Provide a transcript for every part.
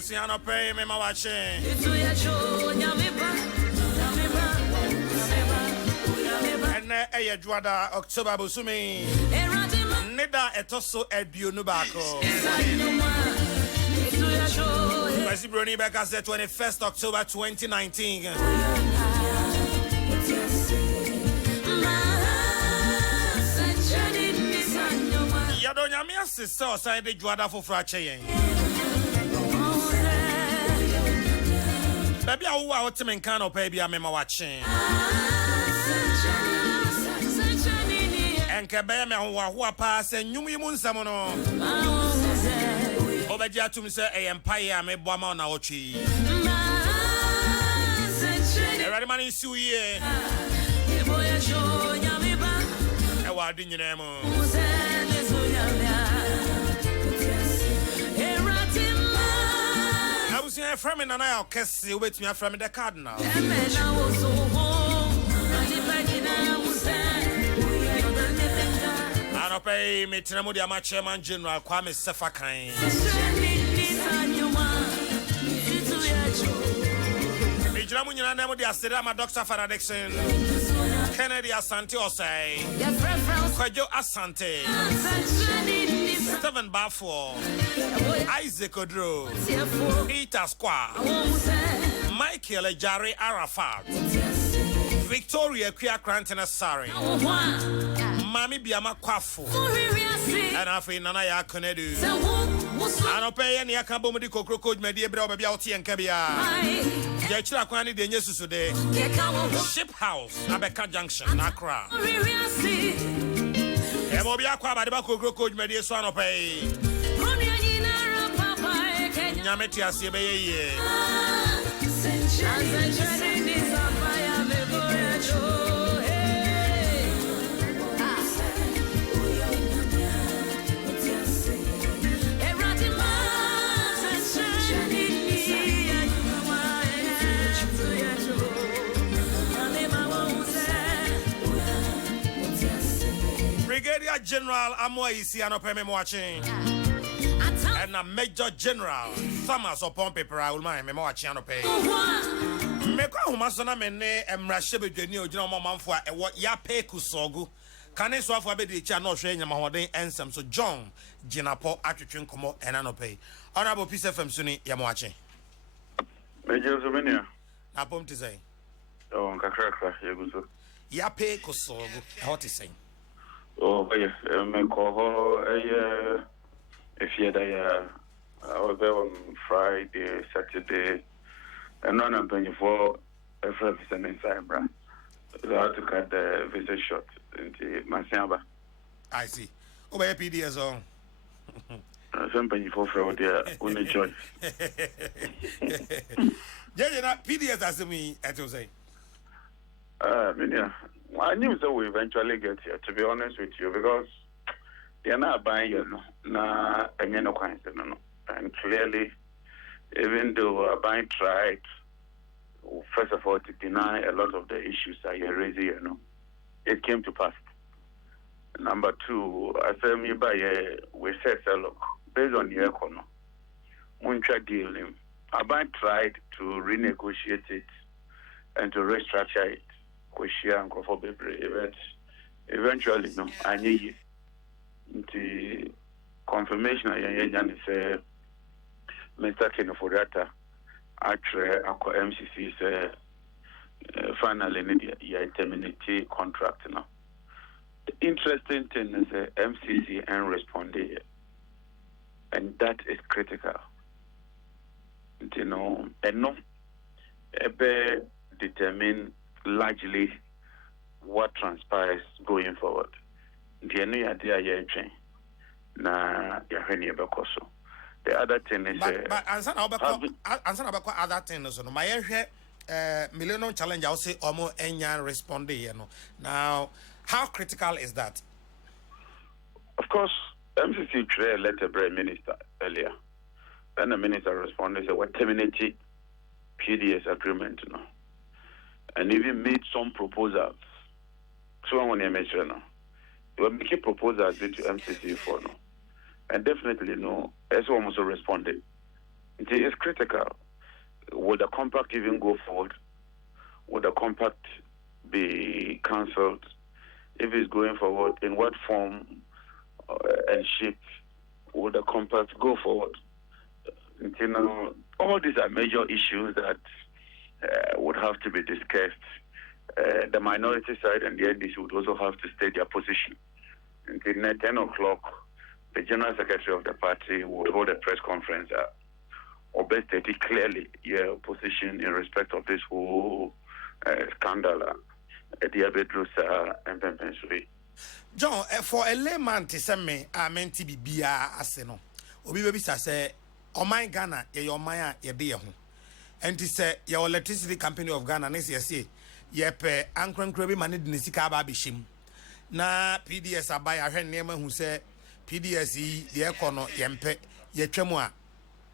Abusiano pay me watching. And a Juada October Busumi Neda etoso Edbionu Bako. Brony Becca said 21st October 2019. Yadonya mi sister sign the Juada for Frache. Baby, I want to make kind of baby. I'm watching. And Kabeme who pass and you mun samono. Obeja to me say a empire me boama na ochi. Every man is you here. I want to know. I was here from and I'll kiss you with me from the cardinal. I pay me Tinamudia, my chairman general Kwame Sefakai. Mijramunia Namudia Sedama Dr. Faradexin Kennedy Asante Osai Kwajo Asante Stephen Bafo Isaac Odro Peter Square Michael Jare Arafat Victoria Kia Krantena Sari Mami Biama Kwafu and Afi Nana Ya Konedu I pay any Akabo Medi Kokrokoo Media Baby Alti and Kabia Yachira Kwani de Yesu today Ship House Abeka Junction Accra Emobia Kwa Badiba Kokrokoo Media Swano Pay Nyameti Asiebe ye Brigadier General Amo isi anopeme watching. And a Major General Thomas upon paper I will mind me watching anope. Meko humasona mene emrashebe dwani ogina mamamfo a ewo ya pe kusogu. Kane so afo abedi cha no hwe nyamahoden ensem so John Ginapo atwetwe nkomo enanope. Honorable Peace FM suni ya watching. Major Zomenia. Na pom ti say. Oh, kakrakra yeguso. Ya pe kusogu. What is saying? Oh, yes, me call if you I was there on Friday, Saturday, and on 24 every visit inside, bra. So I had to cut the visit short into Masamba. I see. Oh, by PDS on. Some 24 for there, only choice. Yeah, PDS as me, I to say. I knew that we eventually get here, to be honest with you, because they are not buying you, and clearly, even though buying tried, first of all, to deny a lot of the issues that you're raising, it came to pass. Number two, I said, we said, look, based on your economy, we try dealing. I tried to renegotiate it and to restructure it. And eventually, no, I need the confirmation. I say, Mr. Kenofodata, actually, our MCC is finally terminate contract now. The interesting thing is the MCC and responded, and that is critical. And no, determine largely what transpires going forward. The other thing is but answer about other things. So my millennium challenge I'll say almost any respond. Now how critical is that? Of course, MCC trail letter by minister earlier. Then the minister responded say what terminated PDS agreement now. And even made some proposals. So when you mention now, they were making proposals to MCC for no, and definitely no. As almost responded, It is critical. Will the compact even go forward? Will the compact be cancelled? If it's going forward, in what form and shape will the compact go forward? You know, all these are major issues that would have to be discussed. The minority side and the NDC would also have to state their position. Until 10 o'clock, the General Secretary of the party would hold a press conference or best state clearly your position in respect of this whole scandal at the Abedrusa and Pempensui. John, for a layman to say me, I meant to be aseno. Obi baby say, "Oh my Ghana, your Maya, your dear home." And to say, your electricity company of Ghana, next year, yepe, Ankron Krabby managed Nisika Babishim. Na PDS abuy a hen name who say, PDS, the econo, yempe, ye tremua.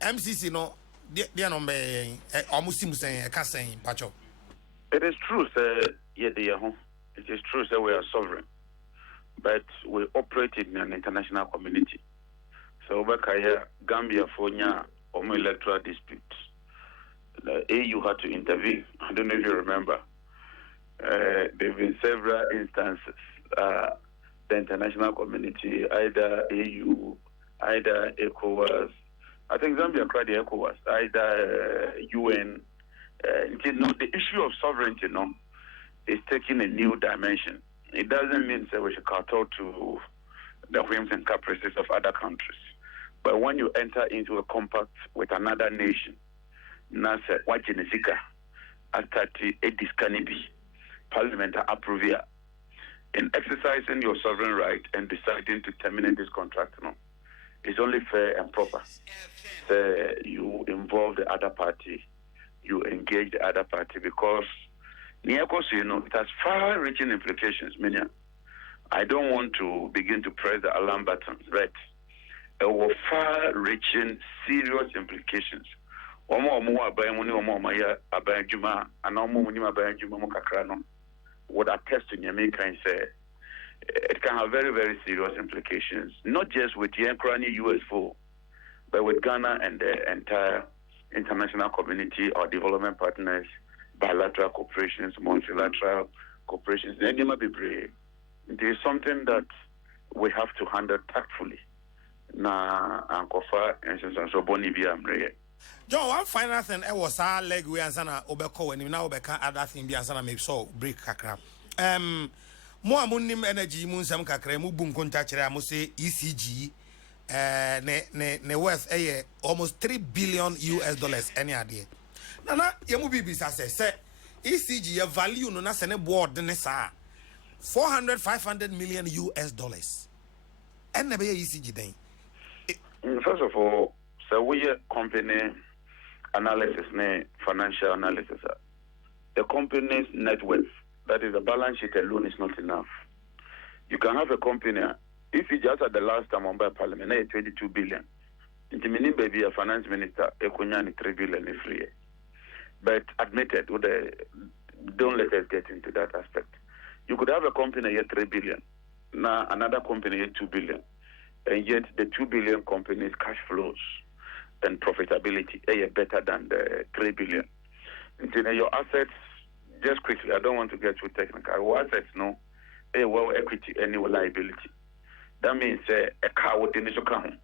MCC no, dear no me, almost seems saying, I can't say, Pacho. It is true, sir, yeah, dear home. It is true, sir, we are sovereign. But we operate in an international community. So back here, Gambia for electoral disputes. The AU had to intervene. I don't know if you remember. There have been several instances. The international community, either AU, either ECOWAS. I think Zambia cried the ECOWAS, either UN. The issue of sovereignty, is taking a new dimension. It doesn't mean that we should kowtow to the whims and caprices of other countries. But when you enter into a compact with another nation, Nasa, Wajinesika, Astati, Ediskanibi, Parliament approvia, in exercising your sovereign right and deciding to terminate this contract, it's only fair and proper. So you involve the other party, you engage the other party because it has far-reaching implications. I don't want to begin to press the alarm buttons, but there were far-reaching, serious implications. Would attest to Jamaica and say it can have very, very serious implications, not just with the US4, but with Ghana and the entire international community, our development partners, bilateral cooperations, multilateral cooperations. It is something that we have to handle tactfully. John, one final thing, I was our leg we ansana obeko when now obeka other thing be ansana make so break kakra. Mo amunim energy mun sam kakra mu bum konta kire am say ECG ne worth almost $3 billion any idea. Nana yemu bibi say ECG your value no na se ne board ne sa 400-500 million US. And never ECG then. First of all, so we company analysis, financial analysis. The company's net worth, that is the balance sheet alone, is not enough. You can have a company, if you just at the last time on by Parliament, 22 billion. Into meaning, baby, a finance minister, Ekunyani 3 billion is free. But admitted, don't let us get into that aspect. You could have a company here 3 billion, now another company here 2 billion. And yet the 2 billion company's cash flows and profitability are better than the 3 billion. Your assets, just quickly, I don't want to get too technical. Your assets, well equity and your liability. That means a car with initial account.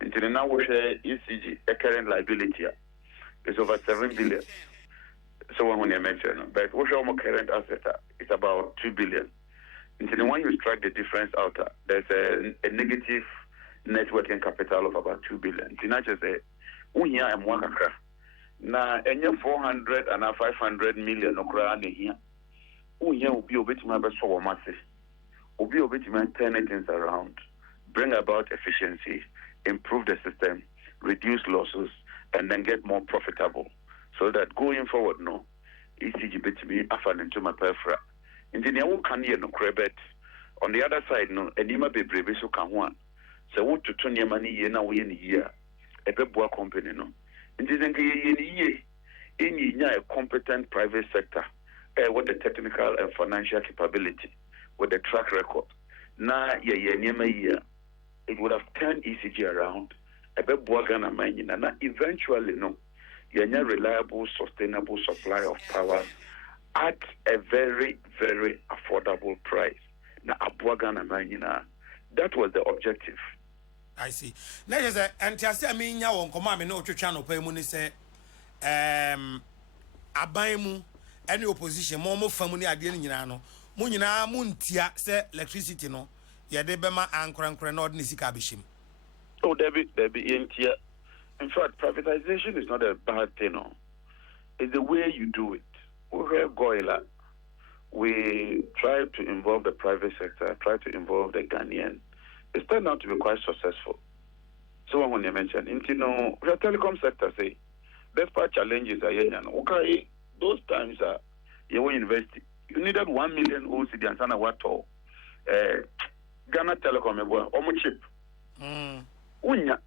Until now, we share ECG, a current liability is over 7 billion. So when you mention, but we share more current asset, it's about 2 billion. Until when you strike the difference out, there's a negative net working capital of about 2 billion. Not just a unya and one kakra. Now, any 400 and 500 million okra here. Unya will be a bit my best for massive. Will be a bit turn things around, bring about efficiency, improve the system, reduce losses, and then get more profitable. So that going forward, ECG bit me afan into my perfra. In the new can no credit. On the other side, and you might be brave so can one. So what to turn your money ye now we in a year. A beboa company In this in a competent private sector, with the technical and financial capability, with the track record. Now year, it would have turned ECG around ɛbɛboa Ghana man nyina na eventually no yɛnya reliable sustainable supply of power at a very very affordable price na aboa Ghana man nyina. That was the objective. I see. Now is a anti-asa me nya won koma me no twetwa no pa mu ni se aban mu any opposition mo famu ni ade ni nyina no mo nyina mo ntia se electricity no ye de bema ankorankora na ordinary sika beshim. Oh, there be intia. In fact, privatization is not a bad thing. No. It's the way you do it. We try to involve the private sector, try to involve the Ghanaian. It's turned out to be quite successful. So when you mentioned, the telecom sector say, despite challenges, okay, those times you were university, you needed 1 million OCD and sana what all. Ghana Telecom, almost cheap. Unya,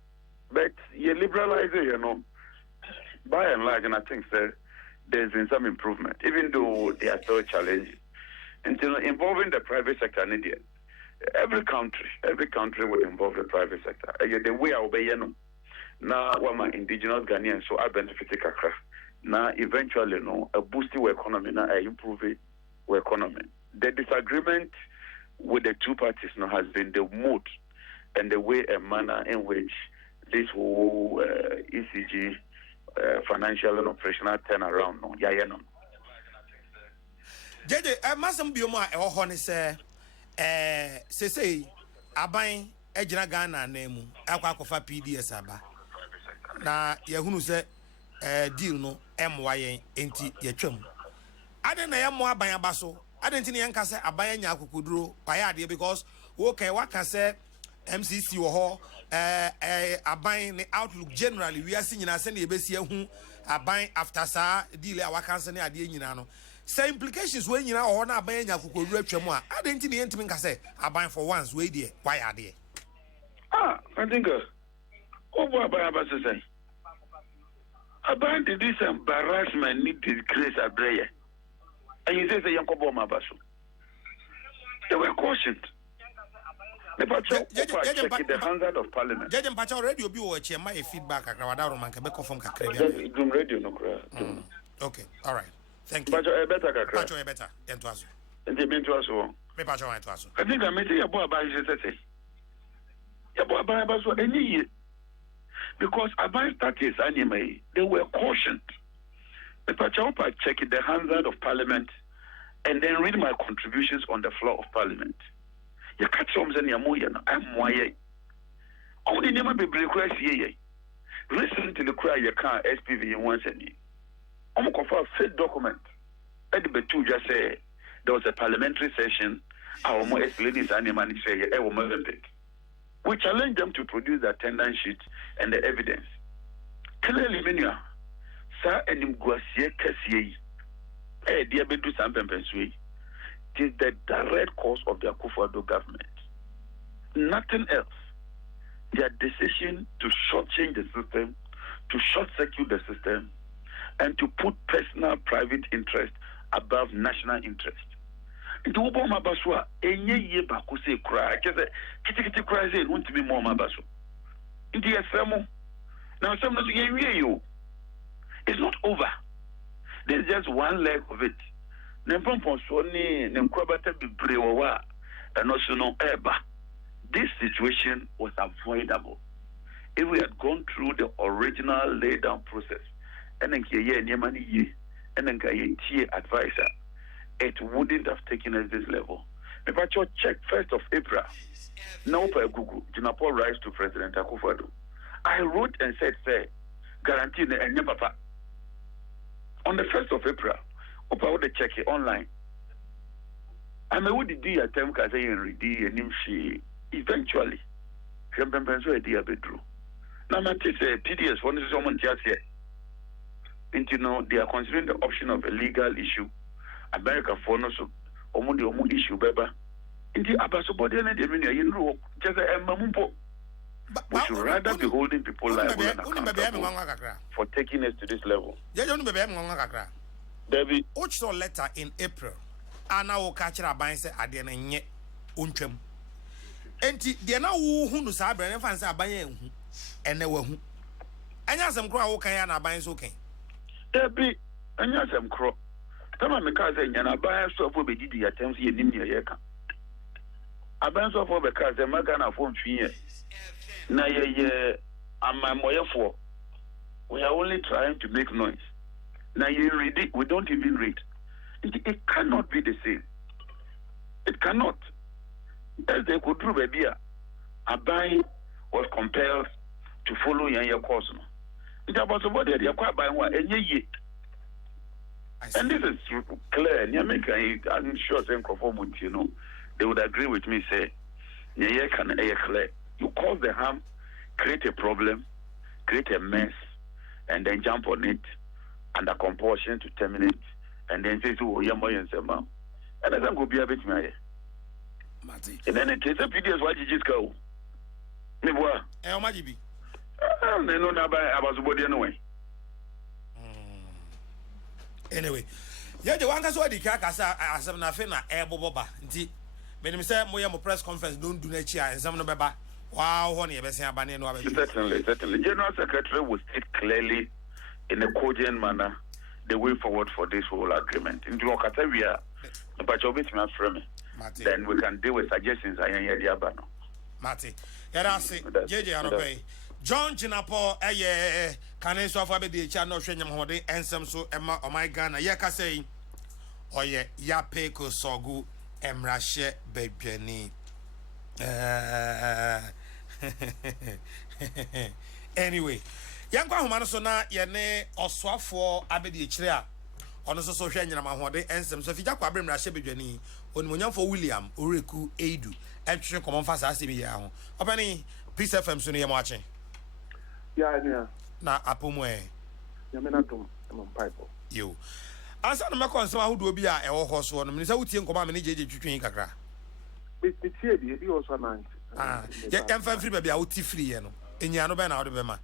but you liberalize it, by and large, and I think there's been some improvement, even though they are still challenging. Until involving the private sector in India, every country will involve the private sector. The way I obey now, what indigenous Ghanaians so I benefit kakra. Now, eventually, a boosting economy, now improve the economy. The disagreement with the two parties now has been the mood and the way and manner in which this whole ECG financial and operational turnaround no Jeje masam bioma e ho ne se aban ejina Ghana na mu akwakofa PDS aba na yehunu se deal no emwa yen enti yetwam ade na yemo aban aba so ade ntini yenka se aban anya akokoduro kwaya ade because wo kai waka se MCC wo ho aban ne outlook generally we are seeing na se na yebesi ehu aban after sa deal a waka se ne ade nyina no say implications when nyina ho na aban anya akokoduro atwam a ade ntini yentimi nka se aban for once we dey kwaya ade I think over aban say aban did this embarrassment need disgrace abreye and you say yankobo mabaso they were cautioned. The hazard of Parliament. Judge Mpacha radio bi wo che ma e feedback akra wada roman ka be confirm kakra bi. Dum radio no kra. Okay, all right. Thank you. Mpacha e better kakra. Mpacha e better. Ento aso. Enti me ento aso. Me Mpacha wa ento aso. I think I met your boy about say. Your boy about so any because about status anime they were cautioned. Mpacha I check the hazard of Parliament and then read my contributions on the floor of Parliament. You catch some in your moya, I'm why. Only never be break ye. Listen to the cry your car SPV in once and ye. I'm going for a fake document. Eddie Betu just say there was a parliamentary session. Our more explaining animal say I will murder it. We challenge them to produce the attendance sheet and the evidence. Clearly, Menia, Sir and Mguasie Cassie, dear Bedu Sampensui. It is the direct cause of the Akufo-Addo government. Nothing else. Their decision to shortchange the system, to short-circuit the system, and to put personal private interest above national interest. Into Ubo Mabaswa, enye ye bakuse cry. Kiti cry say want to be more Mabaso. Into Yasamo. Now some not you. It's not over. There's just one leg of it. This situation was avoidable if we had gone through the original laydown process and then advisor, it wouldn't have taken us this level. If I check 1st of April, now per Google, Jinapor rise to President Akufo-Addo. I wrote and said, say, guarantee the papa. On the 1st of April, Opa would check it online. I mean, what did the attempt as a she eventually? Shempenso a dear bedroom. Now, my PDS, one is someone just here. And they are considering the option of a legal issue. America for no so, Omundi issue, Beba. In the Abasobody and the Minia, you know, just a mamumpo. We should rather be holding people liable and accountable for taking us to this level. David, Ochso letter in April. Ana o catch a bind say at the end untrim. Enti, they now who no sabre and fancy a bayan. ene wahu anya sem kro a wo kan ya na ban so kan Debi anya sem kro tama me ka say nyana ban so fo be didi atem so ye nim ne ye ka aban so fo be ka say maka na fo mfie na ye amamoyefo we are only trying to make noise now you read it we don't even read it cannot be the same it cannot as they could do baby aban was compelled to follow your course no it was about the akwa aban wa enye ye and this is clear I'm sure saying conformity you know they would agree with me say yeah can clear you cause the harm create a problem create a mess and then jump on it under compulsion to terminate and then say so yeah more and then go be a bit my and then it takes a videos what you just go me boy o ma jibi no na ba abazubodi anyway anyway yeah the one so di ka kasa asem na fe na eboboba nti benim say mo press conference don't do na chi a ensam no beba wow ho na ye besen abane no abeju certainly general secretary will state clearly in a cogent manner the way forward for this whole agreement into okatawia but you bit me frame then we can deal with suggestions I hear the abano Mati yara se jeje anope John Jinapo kanen so afa be de cha no hwanyam hode ensem so ema o my Ghana ye ka say oye ya pe ko sogu emrahye bedwani anyway yankwa homa no so na ye ne osoafo abedi ekire a ono so so hwanyam hode ensem so fija kwa emrahye bedwani onimonyamfo William Oreku Eidu entwe komon fa sa asemi ya ho opani Peace FM so ne yemo ache yeah na apomwe ya mena dum am pipe yo asa no me konsem ahodo bi a ewo ho so no me say wutie nkoma me ne jeje twetwen kakra be tie bi also nan ya emfa free ba wuti free ye no enya no be na wo be ma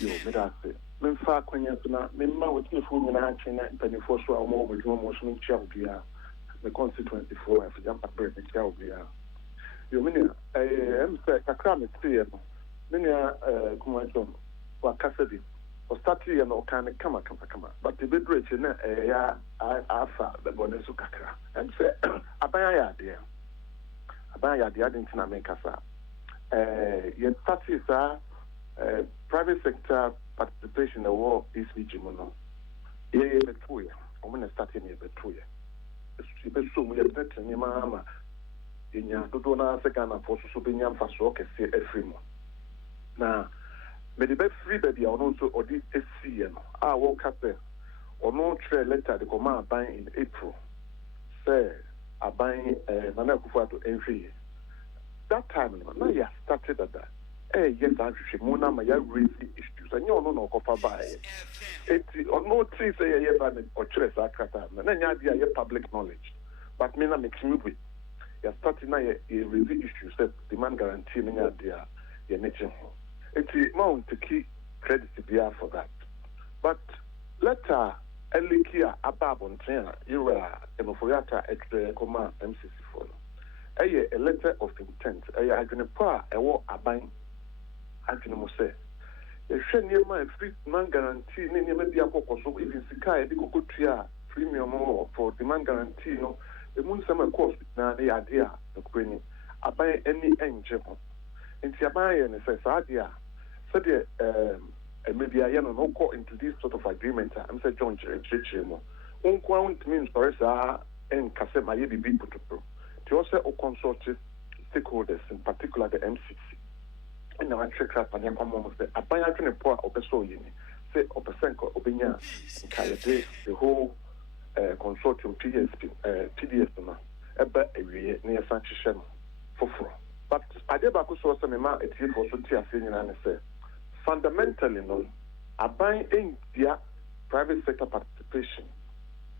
yo me da se me fa kwanya so na me ma wuti fu nyina ache na panifo so a mo bodwo mo so ntia obia the constituency for if jump up break ntia obia yo me ne em se kakra me tie no Menya kumacho wa kasedi o start ye no kan kama but the bedroach na ya afa the bonus kakra and say abaya ya de adin na make kasa ye start sa private sector participation in the war is region no ye betuye o me start ye betuye be so mu ye betuye ni mama enya dodo na se kana for so benya mfaso kese efrimo na me the free baby ono so odi esi no a wo kase ono tre letter de koma aban in April say aban Nana Akufo-Addo enhwe that time no ya started that yes ahwehwe mu na ma ya raise issues anya ono no kofa bae eti ono tri say ye ba o tre sa kata na nya dia ye public knowledge but me na make me with ya started na ye raise issues say demand guarantee nya dia ye nature it's mount to keep credit for that. But later, Elikia Ababon Trainer, you were a Moforiata at Command MCC4. A letter of intent, a Agnepa, a war abang, Antinose. A shen near my free man guarantee, maybe a cocoa, so even Sikai, the Kokotria, premium more for demand guarantee, no, the moon summer course, now the idea of bringing. I buy any engine. In Tiabaya and says, idea. Said maybe I am not caught into this sort of agreement. I'm saying John Chechemo. Unquount means for us and Kasema Yebi people to also consult stakeholders, in particular the MCC. And now I check up and young almost the Abayan poor Opeso Yini, say Opesenko, Obinya, and Kayade, the whole consortium TDS, about a year near Sanchez for. But I did back also some amount at here for Sotia Senior and say. Fundamentally, no, abang India private sector participation.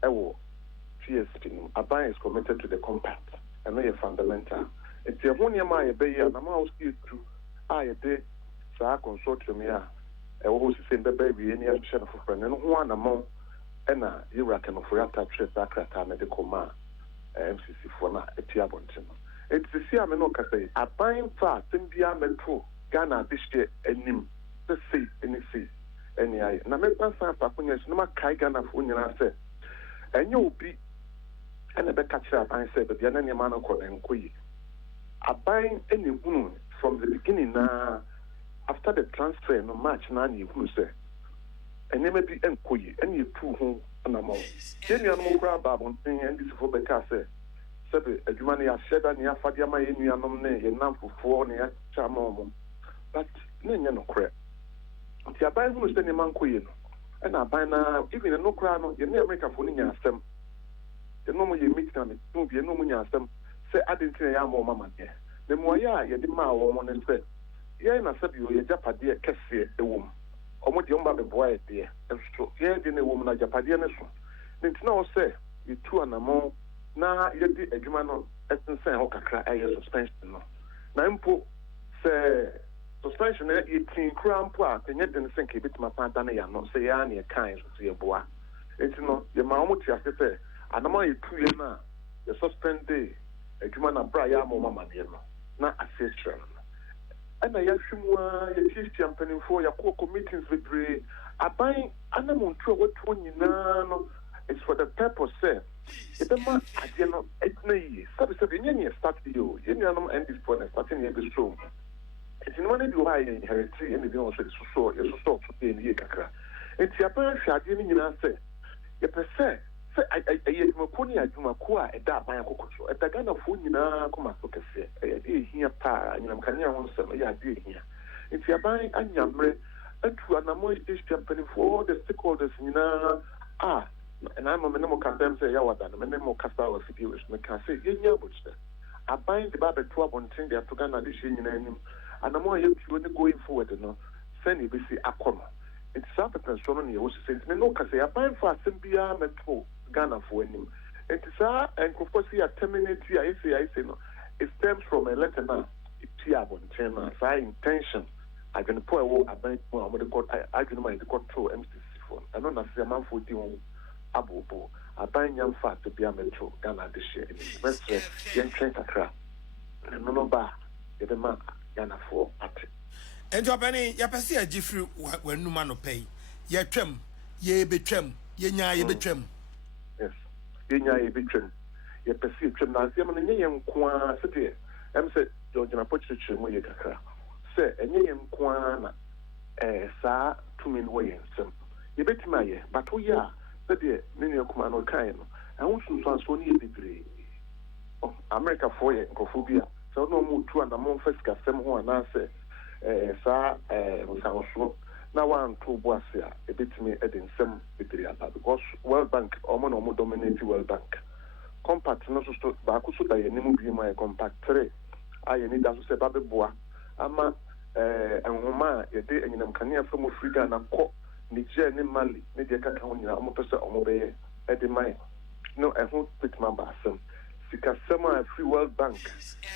TSP, abang is committed to the compact, and they are fundamental. It's a one year my bay, and I'm also to I did sa consortium here. I was saying the baby any action of friend, and one among and you reckon of Rata Trade Bakrata medical man MCC for na Etiabontin. It's the same no say abang fast India metro. Ghana this year enim the say any say any I na me pass pa kunya so na kai Ghana fo nyina say enye obi ene be catch up and say be na nyama no ko enkoyi aban ene hunu from the beginning na after the transfer no match na ni hunu say ene me bi enkoyi ene tu ho na mo yeni anu kra ba bon tin and this for be ka say sebe adwuma ne ya sheda ne ya fade ma yenu anom ne ye namfofo ne ya chama mo but ne nya no kra ti aban hunu say ne mankoyi no and aban na even no kra no ye ne America fo ne nya asem ye no mo ye meet na me no bi no mo nya asem say adentin ya mo mama de the mo ya ye de ma wo mo ne say ye na sabi o ye japade kese ewom omo de omba be boy de so ye de ne wo mo na japade ne so ntina o say ye tu anamo na ye di adwuma no esensen ho kakra aye suspension no na mpo say suspension e tin kura mpo a tenye de nsen ke bitima pa da na ya no say ya na ye kan so ye boa entino ye ma omo ti ase say anamo ye tu ye na ye suspend day adwuma na bra ya mo mama de no na assessment ana ya hwimwa ye chief champion for ya ko meetings bebre aban anamo ntu a watu nyina no it's for the purpose say Ebema adiano etnayi sabi nyanya start yo yenya no end this point starting here be so enti no na bi wa ye inheritry and be also so to be ni kakra enti aban hwa ade ni nyina se ye pese se aye dwuma ni adwuma ko a eda aban akoko so eda Ghana fo nyina koma so kese e hia pa nyina mkanya ho nsem ya ade hia enti aban anyamre atu anamo state company for the stakeholders nyina and I'm a minimum campaign say Yawada, a minimum Castle City, which may can say, yeah, but I bind the Baba 12 on 10 to Ghana this year, and I'm more you going forward, you know, send you see Aquama. It's South Pennsylvania, was saying, no, because I bind for Symbia Metro Ghana for him. It is and of course, here terminate here, I say, no, it stems from a letter now, it's here on 10, as intention. I'm going to put a wall, I bind more, I'm going to go, I don't mind the court to MCC phone. I don't know if I'm out for the Abubu, aban yam fa to be a metro Ghana this year. Mestre, yen train kakra. No ba, ye de ma Ghana for at. And your penny, ya pesi a jifru when no man pay. Ye twem, ye be twem, ye nya ye be twem. Yes, ye nya ye be twem. Ye pesi twem na se man nye yem kwa se em se Georgia Pochichi mo ye kakra. Se enye yem kwa na sa tumi no ye nsem. Ye betima ye, but wo ya the many of Kumano kind. I want to transfer near degree. America for ye, Cophobia. So no more two and a month first custom one answer. Sir, now one two boasia, a bit me adding some degree because World Bank or more dominate World Bank. Compact no so Bakusu by any be my compact three. I need to say Baby Boa. Ama and Roma, a day and I'm canny from Africa and a court. Niger ni Mali ni de kaka ho nyina omopese omobe e de mai no e ho pitman ba asem sika sema free World Bank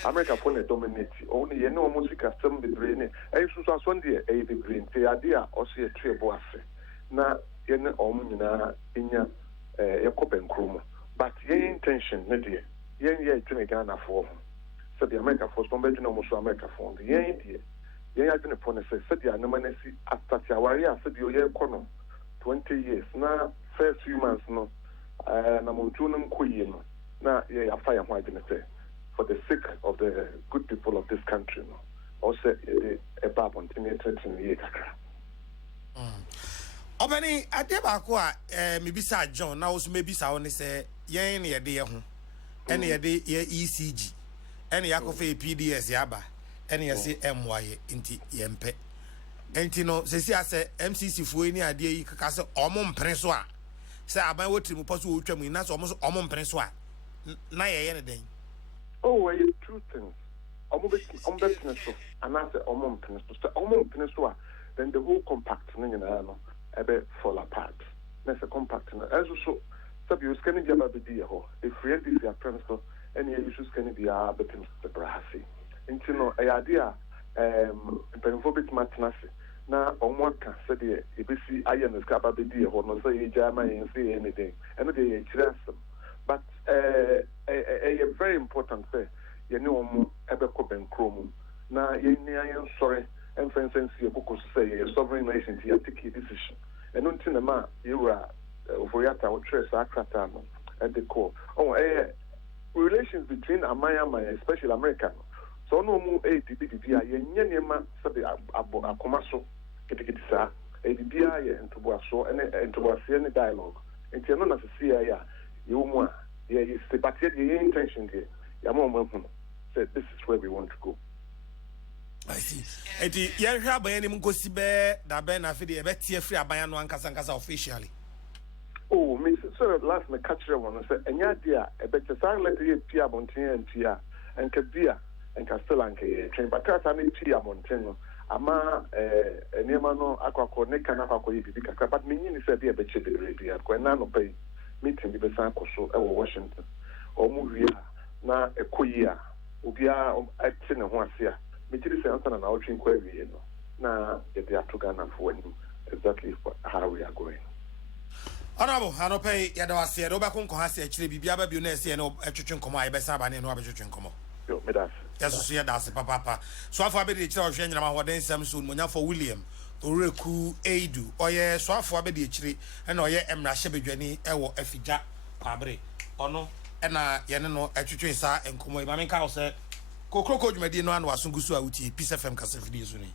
America for na dominate only ye no omo sika sem de brain e susu aso de e de brain te ade a o se tue bo ase na ye ne omo nyina enya ye kopen kromo but ye intention ne de ye tune Ghana for so the America for some be no mo so America for ye de yeah, I didn't put say the anomaly after Tiawaria said you year 20 years. Now, first few months, no, and I'm on Junum Queen. Now, yeah, I fire white in the say for the sake of the good people of this country. No, also a bab on 13 years. Obani, I did Aqua, maybe Sir John, now maybe Saoni say, Yan, ye dear, any a day, ye ECG, any Yakofe PDS Yaba. Any say MY inti yempe. Enti no se si ase MCC fo ni ade yi kaka se omom prenso a. Se aban wotri mu poso wo twam na se omom prenso a. Na ye ne den. Oh, well, two things. Omom so and I say omom prenso. So omom prenso then the whole compact no ebe fall apart. That's a compact no. As so sabi you scan the aba be ho. If real this ya prenso any issues can be a betim the brasi. Nti no idea penfo bit matnase na omwaka se de ebesi aye no skaba be die ho no so ye jama yen say anything and dey ye kirasem but very important say ye ne omo ebe ko ben krom na ye ni ayen sore and for instance, your book say a sovereign nation to take a decision. And until the man, you are Voyata or Tres Akratano at the core. Oh, relations between Amaya, especially American. So no more a DBDBI, Yenema, Sabi Akomaso, Kitikisa, a DBI and Tobaso, and Tobasi any dialogue. And you're not as a CIA, you want, yeah, you say, but yet your intention here, Yamon said, this is where we want to go. I see. Eti yehwa ba yanim gosi be da be na fidi e be tie free aban no ankasa officially. Oh, me so last me catch one say enya dia e be tsan let ye pia bonten and pia and kabia and castellan ke train bakasa na pia bonten no ama enema no akwakọ ne kana akwakọ ye bibi kakra but me nyini say dia be chebe bia ko na no pay meeting bi be san koso e wo Washington o mu wi na ekoyi a obia ati ne ho ase a Mitiri say answer na watching query, you know. Now get the Atugan for exactly how we are going. Honorable, I don't pay Yadawasi, Robacon has actually be Biaba Bunes and a chicken coma, I best have an innovation come. Yo, Medas. Yes, see that's papa. So far, be charge and what then some soon when for William, Oreku, Adu, or yes, so far be the tree, and or ye Emra Shebi Jenny, Ewo Efija, Abre, or no, and Yanano, a chicken sa and Kumo, Mammy Cow said. Kokrokoo dwumadi no an wasungusu a uti Peace FM kasa fidi zuni